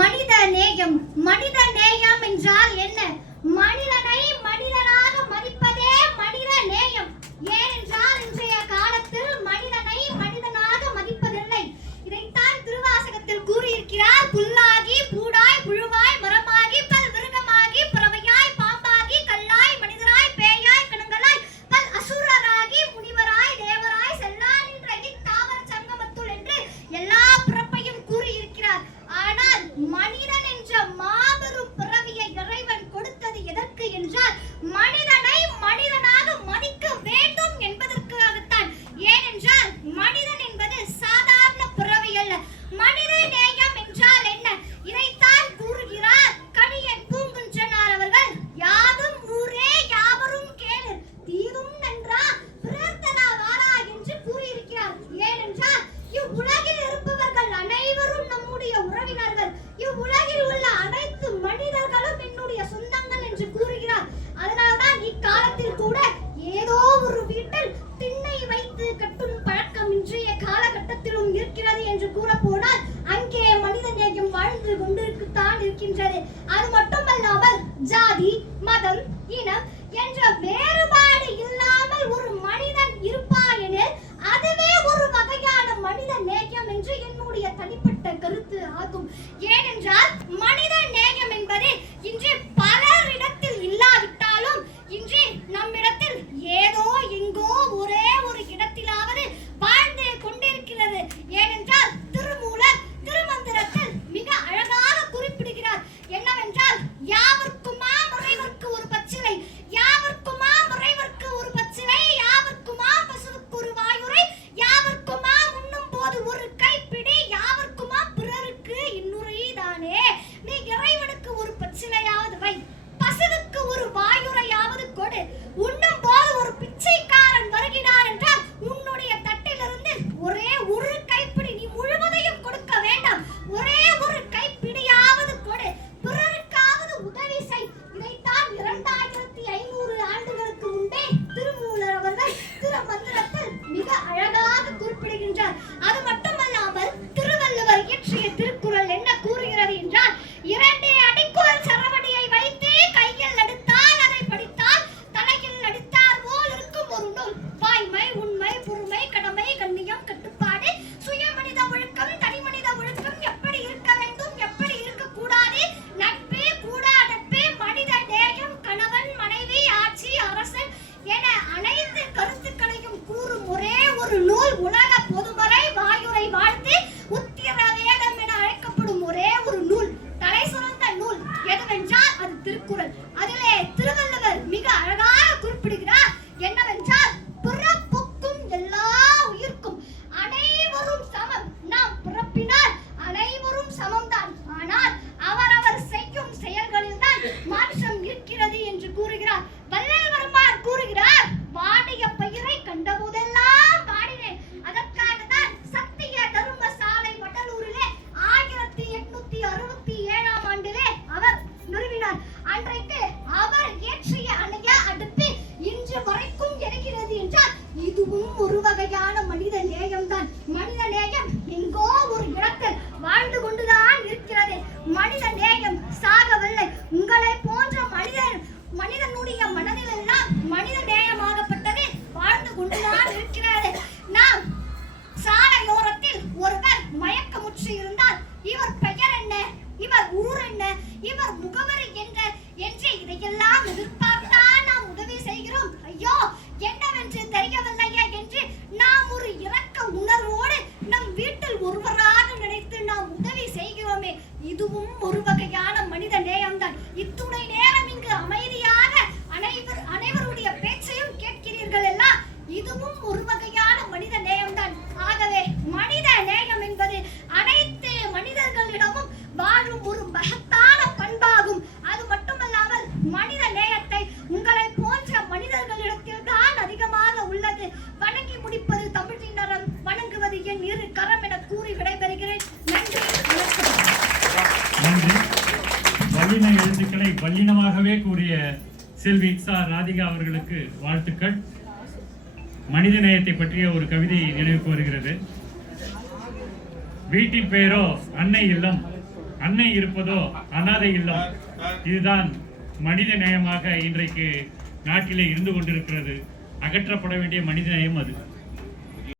மனித நேயம். மனித நேயம் என்றால் என்ன? மனிதனை மனிதனாக மதிப்பதே மனித நேயம். ஏனென்றால் இன்றைய காலத்தில் மனிதனை மனிதனாக மதிப்பதில்லை. இதைத்தான் திருவாசகத்தில் கூறியிருக்கிறார். புல்லாகி பூடாய் புழுவாய் மரமாகி பல் விருகமாகி பறவையாய் பாம்பாகி கல்லாய் மனிதராய் பேயாய் கணங்களாய் பல் அசுரராகி முனிவராய் தேவராய் செல்லான் என்ற இத்தாவர சங்கமத்துள் என்று எல்லா பிறப்பையும் கூறியிருக்கிறார். ஆனால் மனிதன் என்ற மாபெரும் பிறவியை இறைவன் கொடுத்தது எதற்கு என்றால் மனிதனை மனிதனாக மதிக்க வேண்டும் என்பதற்காகத்தான். ஏனென்றால் மனிதன் என்பது சாதாரண பிறவி அல்ல. மனித நேயம் என்றால் என்ன? இதைத்தான் கூறுகிறார் கணியன் பூங்குன்றனார் அவர்கள். யாதும் ஊரே யாவரும் கேளு தீதும் நன்றா பிரார்த்தனா வாரா என்று கூறியிருக்கிறார். ஏனென்றால் இவ்வுலகில் இருப்பவர்கள் அனைவரும் நம்முடைய உறவினர்கள். இவ்வுலகில் உள்ள அனைத்து மனிதர்களும் என்னுடைய சொந்தங்கள் என்று கூறுகிறார். அதனால்தான் இக்காலத்தில் கூட ஏதோ ஒரு வீட்டில் திண்ணை வைத்து கட்டும் பழக்கம் இன்றைய காலகட்டத்திலும் இருக்கிறது என்று கூற போனால் அங்கே மனித நேயம் வாழ்ந்து கொண்டிருக்கத்தான் இருக்கின்றது. அது மட்டுமல்லாமல் ஜாதி மதம் இனம் என்ற வேறுபாடு இல்லாமல் ஒரு மனிதன் இருப்பாயெனில் அதுவே ஒரு வகையான மனித நேயம் என்று என்னுடைய தனிப்பட்ட கருத்து ஆகும். ஏனென்றால் மனித நேயம் என்பது இன்று பலரிடத்தில் இல்லாவிட்டாலும் இன்று நம்மிடத்தில் ஏதோ எங்கோ ஒரே ஒரு இடத்திலாவது வாழ்ந்து கொண்டிருக்கிறது. ஏனென்றால் திருமூலர் திருமந்திரத்தில் மிக அழகாக குறிப்பிடுகிறார். என்னவென்றால் யாவர்க்குமா முறைவர்க்கு ஒரு பச்சிலை, யாவர்க்குமா முறைவர்க்கு ஒரு பச்சிலை, யாவர்க்குமா பசுவுக்கு ஒரு வாயுரை, யாவர்க்குமா உண்ணும் போது ஒரு கைப்பிடி, யாவர்க்குமா பிறருக்கு இன்னுரை தானே. நீ இறைவனுக்கு ஒரு பச்சிலையாவது வை, பசுவுக்கு ஒரு வாயுரையாவது கொடு. உண்ணும் போது ஒரு பிச்சைக்காரன் வருகிறார் என்றால் உன்னுடைய தட்டிலிருந்து ஒரே ஒரு கைப்பிடி, நீ முழுவதையும் கொடுக்க வேண்டாம், ஒரே ஒரு கைப்பிடியாவது கொடு, பிறருக்காவது உதவி செய். இதைத்தான் 2500 ஆண்டுகளுக்கு முன்பே திருமூலர் அவர்கள் திருமந்திரத்தில் மிக அழகாக குறிப்பிடுகின்றார். அது மட்டுமல்லாமல் திருவள்ளுவர் இயற்றிய திருக்குறள் என்ன கூறுகிறது என்றால், 2 அடிக்குள் சரவடியை வைத்து கையில் எடுத்தால் அதை படித்தால் தலையில் அடித்தார் போல் இருக்கும் ஒரு நூல். வாய்மை உண்மை பொறுமை கடமை கண்ணியம் கட்டுப்பாடு சுயமனித ஒழுக்கம் தனிமனித ஒழுக்கம் எப்படி இருக்க வேண்டும் எப்படி இருக்கக்கூடாது, நட்பு கூடா நட்பு மனித நேயம் கணவன் மனைவி ஆட்சி அரசன் என அனைத்து கருத்துக்களையும் கூறும் ஒரே ஒரு நூல் உலக பொதுமறை வாயுரை வாழ்த்து உத்திர வேதம் என அழைக்கப்படும் ஒரே ஒரு நூல், தலை சிறந்த நூல் எதுவென்றால் அது திருக்குறள். அதிலே திருவள்ளுவர் மிக அழகாக குறிப்பிடுகிறார். என்னவென்றால் பிறப்புக்கும் எல்லா உயிர்க்கும் அனைவரும் சமம். நாம் பிறப்பினால் அனைவரும் சமம்தான். ஆனால் அவரவர் செய்யும் செயல்களில் தான் மாற்றம் இருக்கிறது என்று கூறுகிறார். வள்ளல்வர்மார் கூறுகிறார், வாடிய பயிரை கண்டபோதெல்லாம் வாடினேன். அதற்காக தான் சத்திய தர்ம சாலை வடலூரிலே 1867ஆம் ஆண்டிலே அவர் நிறுவினார். அன்றைக்கு அவர் ஏற்றிய அணைய அடுப்பு இன்று வரைக்கும் எரிகிறது என்றால் இதுவும் ஒரு வகையான மனித நேயம்தான். மனித நேயம் எங்கோ ஒரு இடத்தில் வாழ்ந்து கொண்டுதான் இருக்கிறது. மனித நேயம் சாகவில்லை. உங்களை போன்ற மனிதனுடைய மனதில் எல்லாம் மனித நேயமாகப்பட்டது வாழ்ந்து கொண்டுதான் இருக்கிறது. நாம் சாலையோரத்தில் ஒருவர் மயக்கமுற்று இருந்தால் இவர் பெயர் என்ன, இவர் ஊர் என்ன, இவர் முகவரி என்ன என்று இதையெல்லாம் எதிர்பார்த்தான் நாம் உதவி செய்கிறோம். ஐயோ என்னவென்று தெரியவில்லையே என்று நாம் ஒரு இரக்க உணர்வோடு நம் வீட்டில் ஒருவராக நினைத்து நாம் உதவி செய்கிறோமே, இதுவும் ஒரு வகையான மனித நேயம்தான். இத்துணை நேரம் இங்கு அமைதியாக அனைவருடைய பேச்சையும் கேட்கிறீர்கள் எல்லாம், இதுவும் ஒரு வகையான மனித நேயம்தான். ஆகவே மனித நேயம் என்பது அனைத்து மனிதர்களிடமும் வாழும் ஒரு மகத்தான பண்பாகும். அது மட்டுமல்லாமல் மனித நேயத்தை உங்களை போன்ற மனிதர்களிடத்தில் தான் அதிகமாக உள்ளது. வணங்கி முடிப்பது தமிழினரம், வணங்குவது என் இரு கரம் என கூறி விடைபெறுகிறேன். நன்றி, நன்றி. வல்லின எழுத்துக்களை வல்லினமாகவே கூறிய செல்வி சா ராதிகா அவர்களுக்கு வாழ்த்துக்கள். மனித நேயத்தை பற்றிய ஒரு கவிதை நினைவுக்கு வருகிறது. வீட்டின் பெயரோ அன்னை இல்லம், அன்னை இருப்பதோ அனாதை இல்லம். இதுதான் மனித நேயமாக இன்றைக்கு நாட்டிலே இருந்து கொண்டிருக்கிறது. அகற்றப்பட வேண்டிய மனித நேயம் அது.